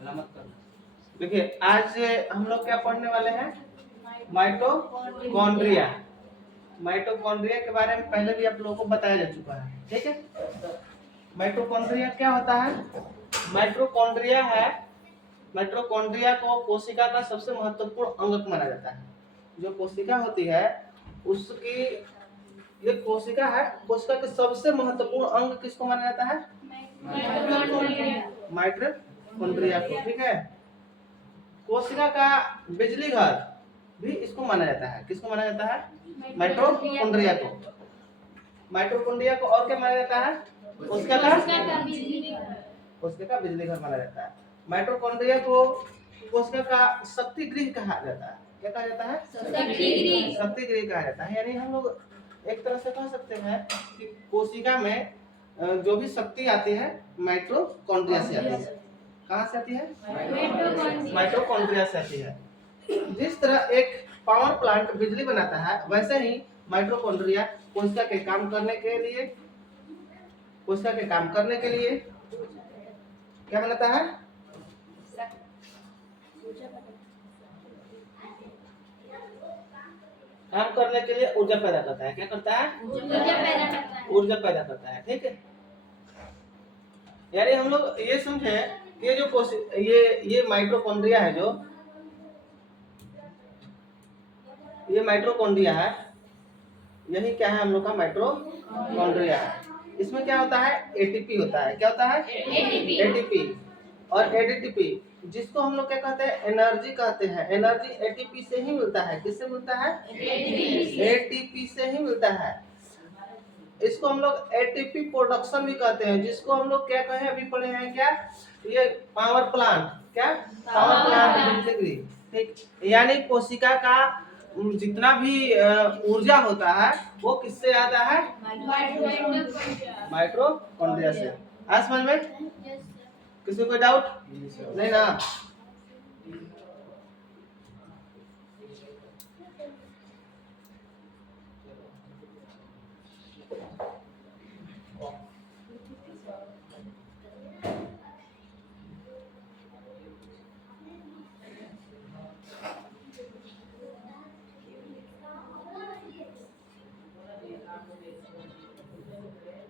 देखिए आज हम लोग क्या पढ़ने वाले हैं, माइटोकॉन्ड्रिया। माइटोकॉन्ड्रिया के बारे में पहले भी आप लोगों को बताया जा चुका है, ठीक है। माइटोकॉन्ड्रिया क्या होता है? माइटोकॉन्ड्रिया है, माइटोकॉन्ड्रिया को कोशिका का सबसे महत्वपूर्ण अंग माना जाता है। जो कोशिका होती है उसकी, ये कोशिका है, कोशिका के सबसे महत्वपूर्ण अंग किसको माना जाता है? माइटोकॉन्ड्रिया को, ठीक है। कोशिका का बिजली घर भी इसको माना जाता है। किसको माना जाता है? माइटोकॉन्ड्रिया को। माइटोकॉन्ड्रिया को और क्या माना जाता है? कोशिका का बिजली घर माना जाता है। माइटोकॉन्ड्रिया को कोशिका का शक्ति गृह कहा जाता है। क्या कहा जाता है? शक्ति गृह कहा जाता है। यानी हम लोग एक तरह से कह सकते हैं कि कोशिका में जो भी शक्ति आती है माइटोकॉन्ड्रिया से आती है। कहाँ से आती है? माइटोकॉन्ड्रिया से आती है। जिस तरह एक पावर प्लांट बिजली बनाता है, वैसे ही माइटोकॉन्ड्रिया कोशिका के काम करने के लिए क्या बनाता है? काम करने के लिए ऊर्जा पैदा करता है। क्या करता है? ऊर्जा पैदा करता है, ठीक है। यानी हम लोग ये समझे, ये जो ये माइटोकॉन्ड्रिया है, जो ये माइटोकॉन्ड्रिया है, यही क्या है हम लोग का माइटोकॉन्ड्रिया है। इसमें क्या होता है? एटीपी होता है। क्या होता है? एटीपी और एडीटीपी, जिसको हम लोग क्या कहते हैं? एनर्जी कहते हैं। एनर्जी एटीपी से ही मिलता है। किससे मिलता है? एटीपी से ही मिलता है। इसको हम लोग एटीपी प्रोडक्शन भी कहते हैं, जिसको हम लोग क्या कहे, अभी पढ़े हैं क्या, ये पावर प्लांट। क्या? पावर प्लांट, ठीक। यानी कोशिका का जितना भी ऊर्जा होता है वो किससे आता है? माइटोकॉन्ड्रिया से। आज समझ में? किसी को डाउट नहीं ना?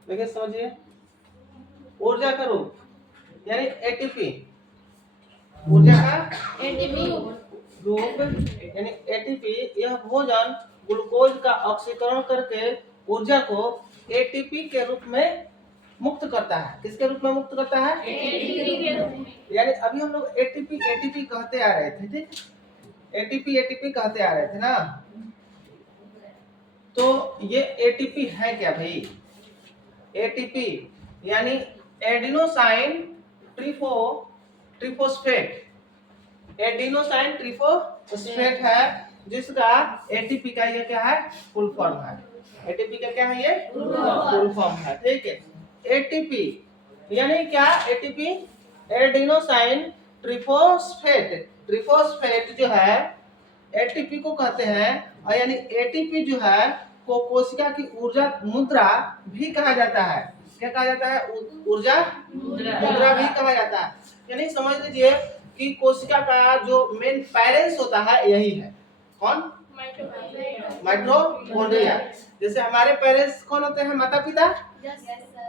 देखिए समझिए, ऊर्जा का रूप यानी एटीपी, ऊर्जा का रूप यानी एटीपी, यह भोजन ग्लूकोज का ऑक्सीकरण करके ऊर्जा को एटीपी के रूप में मुक्त करता है। किसके रूप में मुक्त करता है? एटीपी के रूप में। यानी अभी हम लोग एटीपी कहते आ रहे थे, ठीक। एटीपी कहते आ रहे थे ना। तो ये एटीपी है क्या भाई? एटीपी यानी एडिनोसाइन ट्रिफोस्फेट। एडिनोसाइन ट्रिफोस्फेट है, जिसका एटीपी का ये क्या है? फुल फॉर्म है। एटीपी का क्या है? ये फुल फॉर्म है, ठीक है। एटीपी यानी क्या? ATP adenosine ट्रिफोस्फेट। ट्रिफोस्फेट जो है एटीपी को कहते हैं, और यानी एटीपी जो है को कोशिका की ऊर्जा मुद्रा भी कहा जाता है। क्या कहा जाता है? ऊर्जा मुद्रा भी कहा जाता है। यानी समझ लीजिए कि कोशिका का जो मेन पेरेंट्स होता है यही है। कौन? माइटोकॉन्ड्रिया। जैसे हमारे पेरेंट्स कौन होते हैं? माता पिता।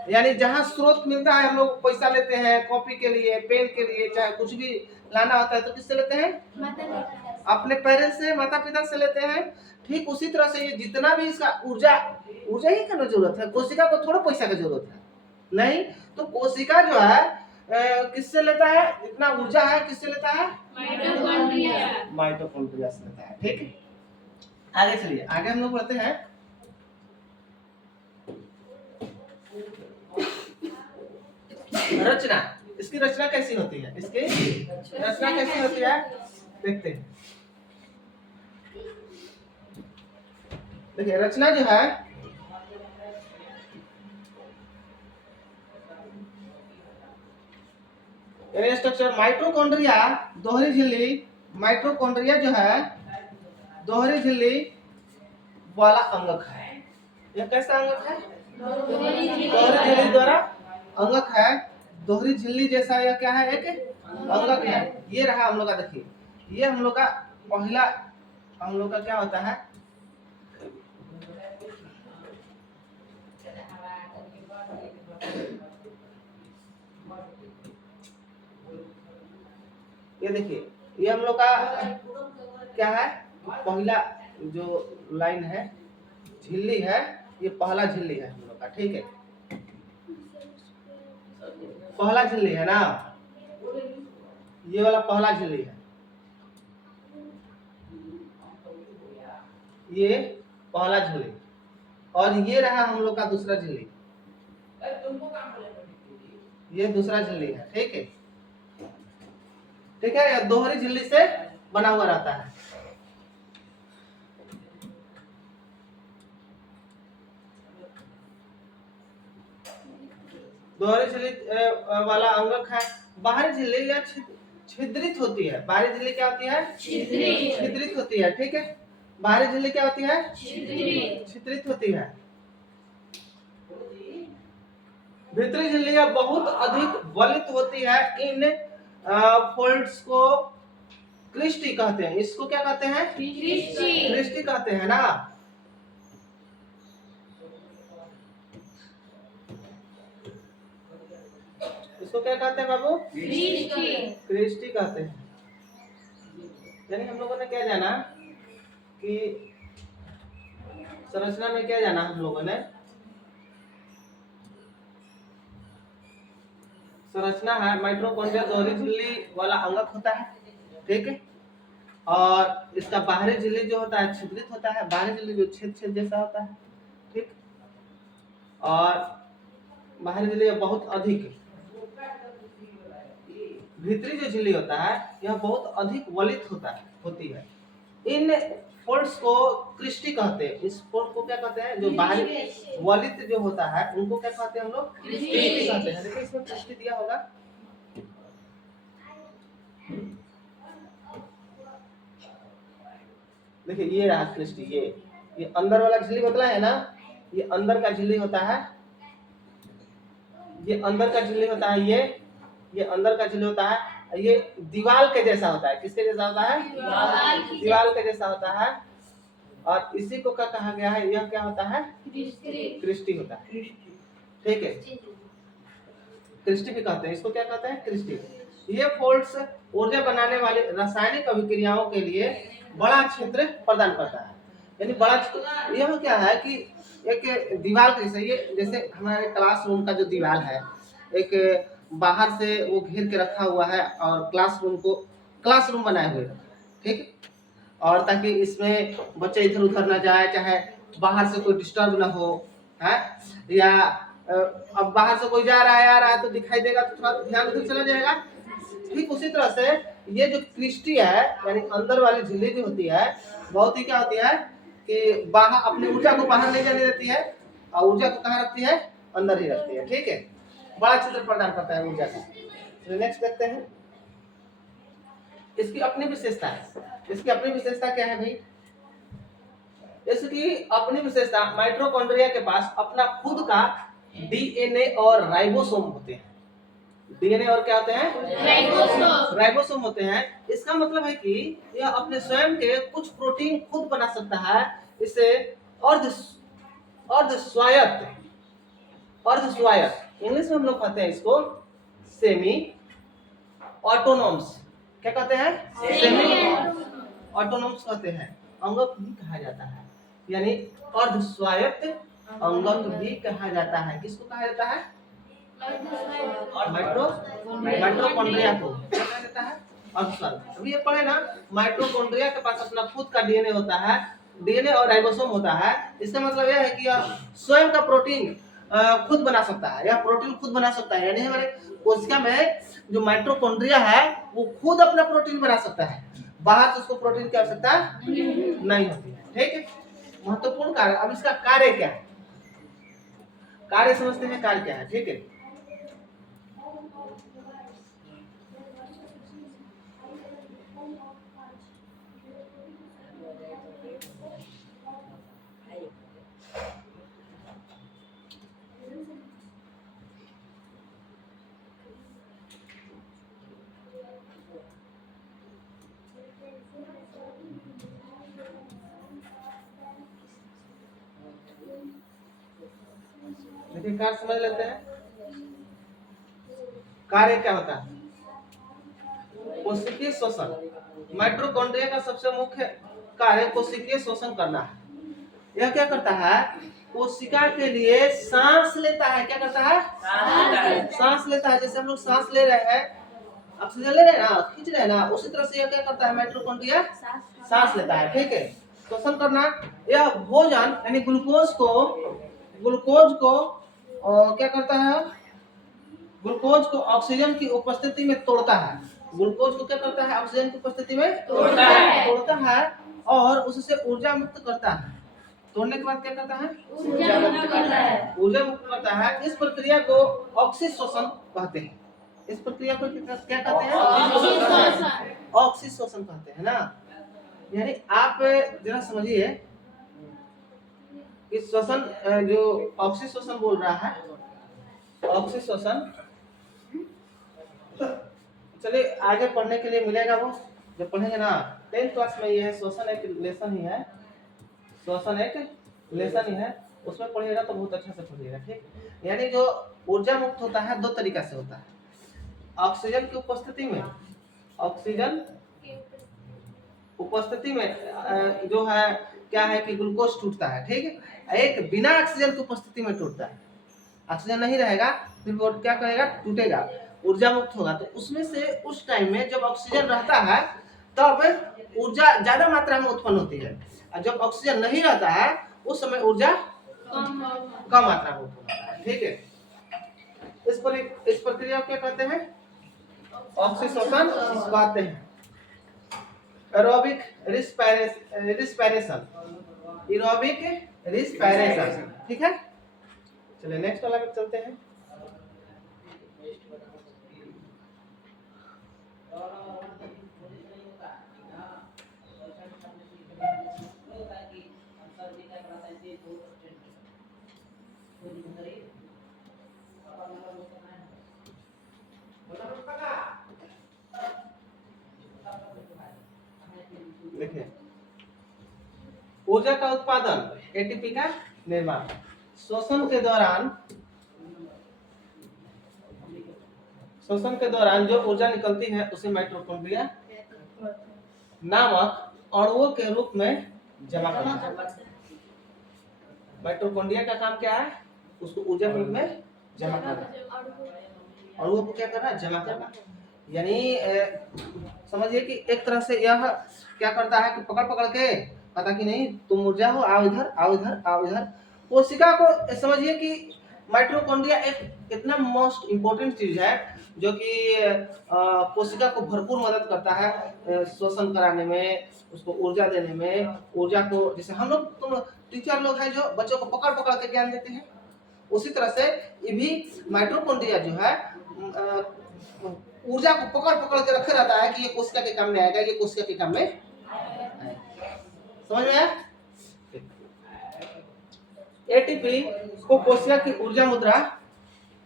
यानी जहाँ स्रोत मिलता है, हम लोग पैसा लेते हैं कॉपी के लिए, पेन के लिए, चाहे कुछ भी लाना होता है तो किससे लेते हैं? अपने पेरेंट्स से, माता पिता से लेते हैं। ठीक उसी तरह से ये जितना भी इसका ऊर्जा ही का जरूरत है, कोशिका को थोड़ा पैसा की जरूरत है नहीं। तो कोशिका जो है किससे लेता है? इतना ऊर्जा है किससे लेता है? माइटोकॉन्ड्रिया से लेता है, ठीक है। आगे चलिए, आगे हम लोग बढ़ते हैं। रचना, इसकी रचना कैसी होती है? इसकी रचना कैसी होती है देखते हैं। देखिए रचना जो है, स्ट्रक्चर माइटोकॉन्ड्रिया दोहरी झिल्ली। माइटोकॉन्ड्रिया जो है दोहरी झिल्ली वाला अंगक है। यह कैसा अंगक है? दोहरी झिल्ली द्वारा अंगक है। दोहरी झिल्ली जैसा यह क्या है? एक अंगक है। ये रहा हम लोग का, देखिए ये हम लोग का पहला, हम लोग का क्या होता है, ये देखिए ये हम लोग का क्या है, पहला जो लाइन है झिल्ली है, ये पहला झिल्ली है हम लोग का, ठीक है, पहला झिल्ली है ना, ये वाला पहला झिल्ली है, ये पहला झिल्ली, और ये रहा हम लोग का दूसरा झिल्ली, ये दूसरा झिल्ली है, ठीक है, ठीक है, यह दोहरी झिल्ली से बना हुआ रहता है। दोहरी झिल्ली वाला अंगक है। बाहरी झिल्ली या छिद्रित होती है, बाहरी झिल्ली क्या होती है, छिद्रित होती है, ठीक है, बाहरी झिल्ली क्या होती है, छिद्रित होती है। भीतरी झिल्ली बहुत अधिक बलित होती है। इन फोल्ड्स को क्रिस्टी कहते हैं, इसको क्या कहते हैं, क्रिस्टी कहते हैं ना। इसको क्या कहते हैं बाबू, क्रिस्टी कहते हैं। यानी हम लोगों ने क्या जाना कि संरचना में क्या जाना हम लोगों ने, संरचना है माइटोकॉन्ड्रिया दोहरी झिल्ली वाला अंगक होता है, ठीक है, और इसका बाहरी झिल्ली जो होता है छिद्रित होता है, बाहरी झिल्ली जो छेद छेद जैसा होता है, ठीक, और बाहरी झिल्ली बहुत अधिक, भीतरी जो झिल्ली होता है यह बहुत अधिक वलित होती है। इन फोल्ड्स को क्रिस्टी कहते हैं। इस फोल्ड को क्या कहते हैं, जो बाहरी वलित जो होता है उनको क्या कहते हैं हम लोग, क्रिस्टी कहते हैं। देखिए इसमें क्रिस्टी दिया होगा, देखिए ये रहा क्रिस्टी, ये अंदर वाला झिल्ली बतला है ना, ये अंदर का झिल्ली होता है, ये अंदर का झिल्ली होता है, ये अंदर का झिल्ली होता है, ये दीवार के जैसा होता है, किसके जैसा होता है, दीवार के जैसा होता है, और इसी को क्या कहा गया है, यह क्या होता है, क्रिस्टी होता है, ठीक है, क्रिस्टी भी कहते हैं, इसको क्या कहते हैं, क्रिस्टी। ये फोल्ड्स ऊर्जा बनाने वाली रासायनिक अभिक्रियाओं के लिए बड़ा क्षेत्र प्रदान करता है। यानी बड़ा, यह क्या है कि एक दीवार के जैसे, ये जैसे हमारे क्लासरूम का जो दीवार है, एक बाहर से वो घेर के रखा हुआ है और क्लासरूम बनाए हुए, ठीक है, और ताकि इसमें बच्चे इधर उधर ना जाए, चाहे बाहर से कोई डिस्टर्ब ना हो, है, या अब बाहर से कोई जा रहा है आ रहा है तो दिखाई देगा तो थोड़ा ध्यान उधर चला जाएगा। ठीक उसी तरह से ये जो क्रिस्टी है, यानी अंदर वाली झिल्ली जो होती है, बहुत ही क्या होती है कि बाहर अपनी ऊर्जा को बाहर नहीं जाने देती है, और ऊर्जा को कहाँ रखती है, अंदर ही रखती है, ठीक है, बड़ा क्षेत्र प्रदान करता है ऊर्जा का। नेक्स्ट देखते हैं, इसकी अपनी विशेषता है। इसकी अपनी विशेषता क्या है भाई, इसकी अपनी विशेषता, माइटोकॉन्ड्रिया के पास अपना खुद का डीएनए और राइबोसोम होते हैं। डीएनए और क्या होते हैं, राइबोसोम होते हैं। इसका मतलब है कि यह अपने स्वयं के कुछ प्रोटीन खुद बना सकता है। इसे अर्ध स्वायत्त इंग्लिश में हम लोग कहते हैं इसको सेमी ऑटोनॉम्स, क्या कहते हैं, सेमी ऑटोनॉम्स कहते हैं, अंगक भी कहा जाता है, यानी अर्ध स्वायत्त अंगक भी कहा जाता है। किसको कहा जाता है, माइटोकॉन्ड्रिया को कहा जाता है अर्धस्वायत्त। अभी ये पढ़े ना, माइटोकॉन्ड्रिया के पास अपना खुद का डीएनए होता है, डीएनए और राइबोसोम होता है। इसका मतलब यह है कि यह स्वयं का प्रोटीन खुद बना सकता है, यह प्रोटीन खुद बना सकता है, यानी हमारे कोशिका में जो माइटोकॉन्ड्रिया है वो खुद अपना प्रोटीन बना सकता है, बाहर से उसको प्रोटीन की आवश्यकता नहीं होती है, ठीक है। महत्वपूर्ण कार्य, अब इसका कार्य क्या है, कार्य समझते हैं, कार्य क्या है, ठीक है। कार्य समझ लेते हैं। कार्य क्या होता है? कोशिकीय शोषण। माइटोकॉन्ड्रिया का सबसे मुख्य कार्य कोशिकीय शोषण करना है। यह क्या करता है? कोशिका के लिए सांस लेता है। क्या करता है? सांस लेता है। जैसे हम लोग सांस ले रहे हैं, ऑक्सीजन ले रहे हैं ना, खींच रहे हैं ना, उसी तरह से यह क्या करता है? माइटोकॉन्ड्रिया सांस लेता है। ठीक है, शोषण करना। यह भोजन यानी ग्लूकोज को क्या करता है? ग्लूकोज को ऑक्सीजन की उपस्थिति में तोड़ता है। ग्लूकोज को क्या करता है? ऑक्सीजन की उपस्थिति में तोड़ता है और उससे ऊर्जा मुक्त करता है। तोड़ने के बाद क्या करता है? ऊर्जा मुक्त करता है। इस प्रक्रिया को ऑक्सीशोषण कहते हैं। इस प्रक्रिया को क्या कहते हैं? ऑक्सीशोषण कहते हैं ना। यानी आप जरा समझिए कि श्वसन जो ऑक्सीशोषण बोल रहा है, ऑक्सीशोषण, चलिए आगे पढ़ने के लिए मिलेगा वो जब पढ़ेंगे ना 10th क्लास में। ये है श्वसन एक लेसन ही है, श्वसन एक लेसन ही है, उसमें पढ़िएगा तो बहुत अच्छा से पढ़िएगा। ठीक, यानी जो ऊर्जा मुक्त होता है दो तरीका से होता है। ऑक्सीजन की उपस्थिति में, ऑक्सीजन उपस्थिति में जो है क्या है कि ग्लूकोज टूटता है। ठीक है, एक बिना ऑक्सीजन की उपस्थिति में टूटता है। ऑक्सीजन नहीं रहेगा फिर वो क्या करेगा? टूटेगा, ऊर्जा मुक्त होगा। तो उसमें से उस टाइम में जब ऑक्सीजन रहता है तब ऊर्जा ज्यादा मात्रा में उत्पन्न होती है, और जब ऑक्सीजन नहीं रहता है उस समय ऊर्जा कम मात्रा में उत्पन्न होता है। ठीक है, इस प्रक्रिया को क्या कहते हैं? ऑक्सीशोषण कहते हैं। Aerobic respiration, aerobic respiration. ठीक है, चलिए नेक्स्ट वाला पे चलते हैं। देखिए, ऊर्जा का उत्पादन, एटीपी का निर्माण। शोषण के दौरान जो ऊर्जा निकलती है उसे माइटोकॉन्ड्रिया नामक अणुओं के रूप में जमा करना है। माइटोकॉन्ड्रिया का काम क्या है? उसको ऊर्जा के रूप में जमा करना, अणुओं को क्या करना? जमा करना। यानी समझिए कि एक तरह से यह क्या करता है कि पकड़ के पता कि नहीं तुम ऊर्जा हो, आओ इधर, आओ इधर, आओ इधर। कोशिका को समझिए कि माइटोकॉन्ड्रिया एक इतना मोस्ट इम्पोर्टेंट चीज है जो कि कोशिका को भरपूर मदद करता है श्वसन कराने में, उसको ऊर्जा देने में। ऊर्जा को जैसे हम लोग तुम टीचर लोग हैं जो बच्चों को पकड़ के ज्ञान देते हैं, उसी तरह से ये भी माइटोकॉन्ड्रिया जो है ऊर्जा को पकड़ के रखे रहता है कि ये कोशिका के काम में आएगा, ये कोशिका के काम में आएगा। समझ में आया? एटीपी को कोशिका की ऊर्जा मुद्रा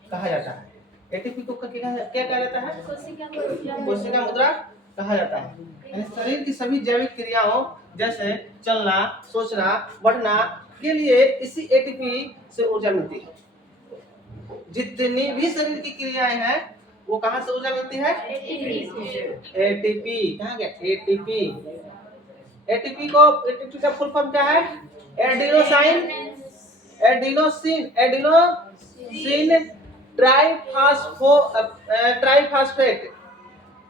कहा जाता है। एटीपी को क्या कहा जाता है? कोशिका मुद्रा कहा जाता है। यानी शरीर की सभी जैविक क्रियाओं जैसे चलना, सोचना, बढ़ना के लिए इसी एटीपी से ऊर्जा मिलती है। जितनी भी शरीर की क्रियाएं हैं वो कहां से ऊर्जा मिलती है? एटीपी। कहां गया? एटीपी। एटीपी का फुल फॉर्म क्या है? Adenosine triphosphate.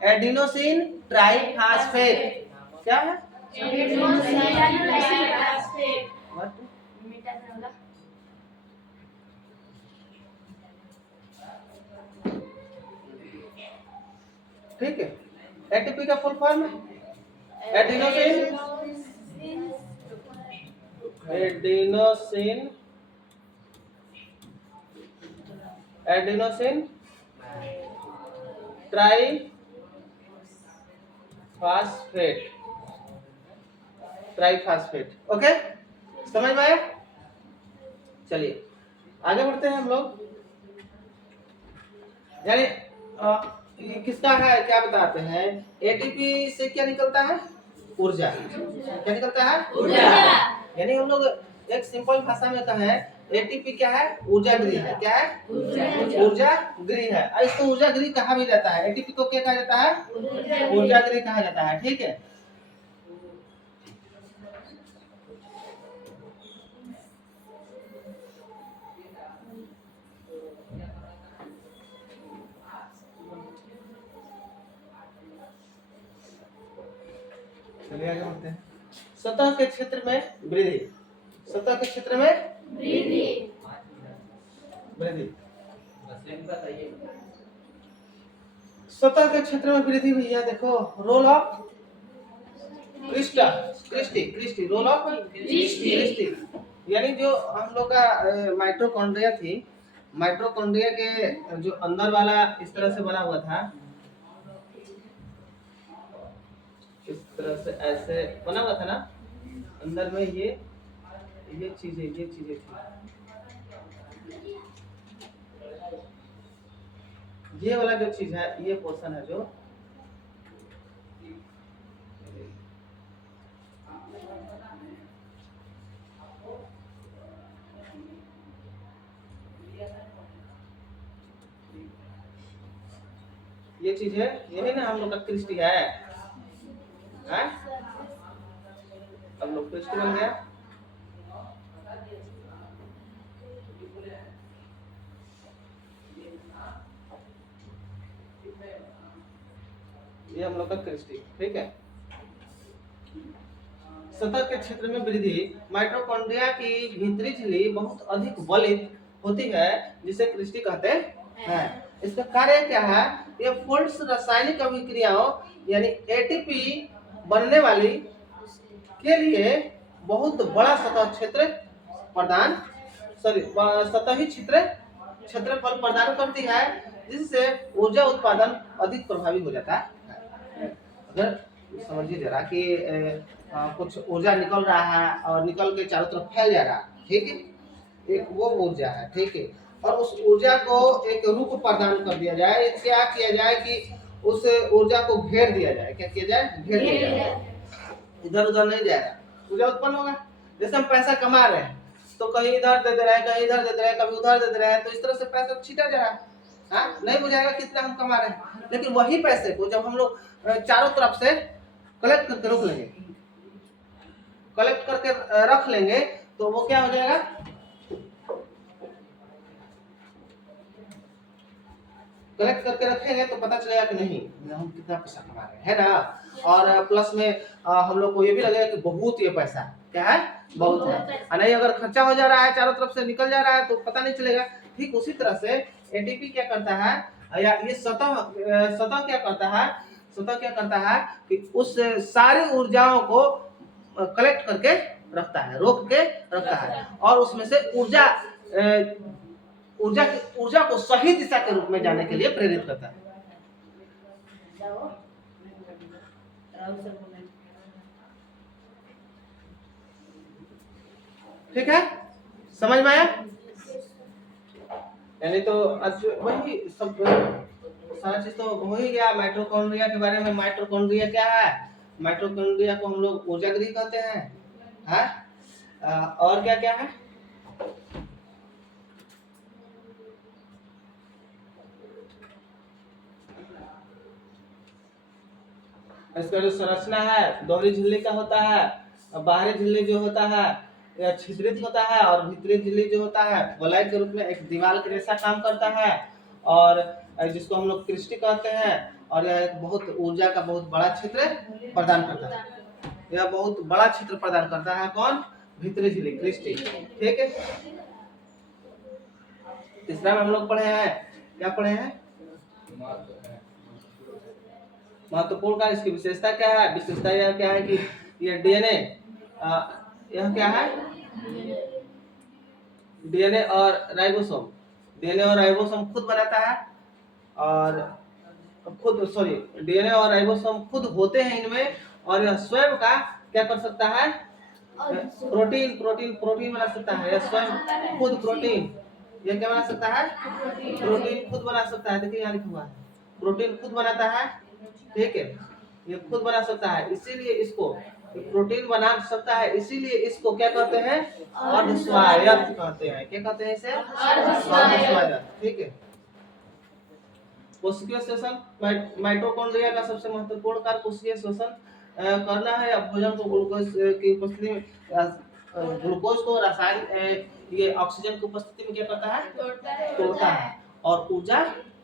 एडिनोसिन ट्राइफॉस्फेट क्या है? ठीक है, एटीपी का full form adenosine triphosphate. Okay, समझ में आया? चलिए आगे बढ़ते हैं हम लोग। यानी ये किसका है क्या बताते हैं? एटीपी से क्या निकलता है? ऊर्जा। क्या निकलता है? ऊर्जा। यानी हम लोग एक सिंपल भाषा में कहें एटीपी क्या है? ऊर्जा गृह है। क्या है? ऊर्जा गृह है। और इसको ऊर्जा गृह कहा भी जाता है। एटीपी को क्या कहा जाता है? ऊर्जा गृह कहा जाता है। ठीक है। चलिए आगे बढ़ते हैं। सतह के क्षेत्र में वृद्धि। सतह के क्षेत्र में वृद्धि। सतह के क्षेत्र में वृद्धि भैया देखो, role of Christie role of Christie, यानी जो हम लोग का माइटोकॉन्ड्रिया थी, माइटोकॉन्ड्रिया के जो अंदर वाला इस तरह से बना हुआ था, इस तरह से ऐसे बना हुआ था ना, अंदर में ये चीजें थी। ये वाला जो चीज है, ये पोर्शन है जो ये चीज है, यही ना हम लोग का क्रिस्टी है। अब लोग क्रिस्टी बन गया। ये हम लोग का क्रिस्टी। ठीक है। सतह के क्षेत्र में वृद्धि, माइटोकॉन्ड्रिया की भीतरी झिल्ली बहुत अधिक बलित होती है, जिसे क्रिस्टी कहते हैं। इसका कार्य क्या है? ये फोल्ड्स रासायनिक अभिक्रियाओं यानी एटीपी बनने वाली के लिए बहुत बड़ा सतह क्षेत्र प्रदान सतही क्षेत्रफल प्रदान करती है, जिससे ऊर्जा उत्पादन अधिक प्रभावी हो जाता है। अगर समझिए जरा कि कुछ ऊर्जा निकल रहा है और निकल के चारों तरफ फैल जा रहा है, ठीक है, एक वो ऊर्जा है। ठीक है। और उस ऊर्जा को एक रूप प्रदान कर दिया जाए। क्या किया जाए कि उस ऊर्जा को घेर दिया जाए। क्या किया जाए? घेर दिया जाए। इधर उधर नहीं जाएगा, ऊर्जा उत्पन्न होगा। जैसे हम पैसा कमा रहे हैं तो कहीं इधर दे दे रहे हैं, कहीं इधर दे दे रहे हैं, कभी उधर दे दे रहे हैं, तो इस तरह से पैसा छिटा जा रहा है। नहीं बुझाएगा कितना हम कमा रहे हैं। लेकिन वही पैसे को जब हम लोग चारों तरफ से कलेक्ट करके रख लेंगे, रख लेंगे तो वो क्या हो जाएगा? कलेक्ट करके रखेंगे तो पता चलेगा कि नहीं हम कितना पैसा कमा रहे हैं, है ना। और प्लस में हम लोग को ये भी लगेगा कि बहुत ये पैसा क्या है, बहुत है। और नहीं अगर खर्चा हो जा रहा है, चारों तरफ से निकल जा रहा है, तो पता नहीं चलेगा। ठीक उसी तरह से एटीपी क्या करता है, या ये सतह क्या करता है कि उस सारी ऊर्जाओं को कलेक्ट करके रखता है, रोक के रखता है, और उसमें से ऊर्जा को सही दिशा के रूप में जाने के लिए प्रेरित करता है। ठीक है, समझ में आया? यानी तो आज वही सब सारा चीज तो हो ही गया माइटोकॉन्ड्रिया के बारे में। माइटोकॉन्ड्रिया क्या है? माइटोकॉन्ड्रिया को हम लोग ऊर्जा गृह कहते हैं। और क्या क्या है? इसका जो संरचना है दोहरी झिल्ली का होता है, बाहरी झिल्ली जो होता है छिद्रित होता है, और भीतरी झिल्ली जो होता है वलय के रूप में एक दीवार के जैसा काम करता है, और जिसको हम लोग क्रिस्टी कहते हैं। और यह एक बहुत ऊर्जा का बहुत बड़ा क्षेत्र प्रदान करता है। यह बहुत बड़ा क्षेत्र प्रदान करता है। कौन? भीतरी झिल्ली, क्रिस्टी। ठीक है। तीसरा में हम लोग पढ़े हैं, क्या पढ़े हैं? महत्वपूर्ण का इसकी विशेषता क्या है? विशेषता यह क्या है कि यह डीएनए, यह क्या है? डीएनए और राइबोसोम खुद बनाता है, और डीएनए और राइबोसोम खुद होते हैं इनमें, और यह स्वयं का क्या कर सकता है? प्रोटीन बना सकता है। यह स्वयं खुद प्रोटीन, यह क्या बना सकता है? प्रोटीन खुद बना सकता है। देखिए यहाँ लिखा हुआ है, प्रोटीन खुद बनाता है। ठीक है, ये खुद बना सकता है। इसीलिए इसको प्रोटीन बना सकता है, इसीलिए इसको क्या कहते हैं, अर्धस्वायत्त कहते हैं। क्या कहते हैं इसे, अर्धस्वायत्त। ठीक है। कोशिकीय श्वसन माइटोकॉन्ड्रिया का सबसे महत्वपूर्ण कार्य कोशिकीय श्वसन करना है। अब भोजन को ग्लूकोज की उपस्थिति में ग्लूकोज को रासायनिक ये ऑक्सीजन की उपस्थिति में क्या करता है, तोड़ता है और ऊर्जा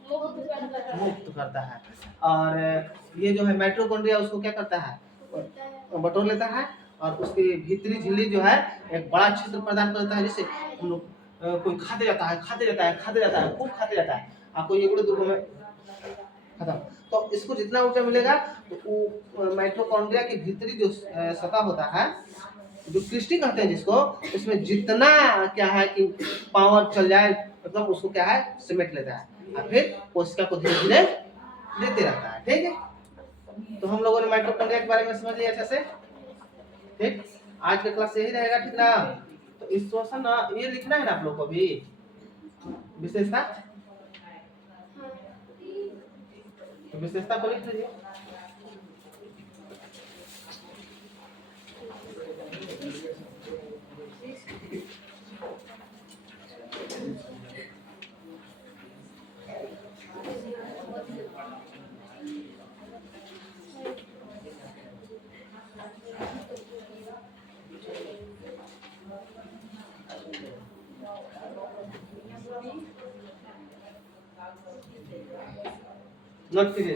मुक्त करता है। और ये जो है माइटोकॉन्ड्रिया उसको क्या करता है, बटोर लेता है और उसके भीतरी झिल्ली जो है एक बड़ा क्षेत्र प्रदान करता है, जिससे हम लोग कोई खाते जाता है खूब खाते जाता है। आपको ये गुण दुगुण में खत्म। तो इसको जितना ऊर्जा मिलेगा तो वो माइटोकॉन्ड्रिया की भीतरी जो सतह होता है, जो क्रिस्टी कहते हैं जिसको, उसमें जितना क्या है कि पावर चल जाए, मतलब उसको क्या है समेट लेता है और फिर कोशिका को धीरे धीरे देते रहता है। ठीक है। तो हम लोगों ने माइटोकॉन्ड्रिया के बारे में समझ लिया अच्छे से। ठीक, आज का क्लास यही रहेगा, ठीक ना। तो इस श्वसन ये लिखना है ना आप लोग को भी विशेषता, तो विशेषता को लिख दीजिए। नोट कीजिए।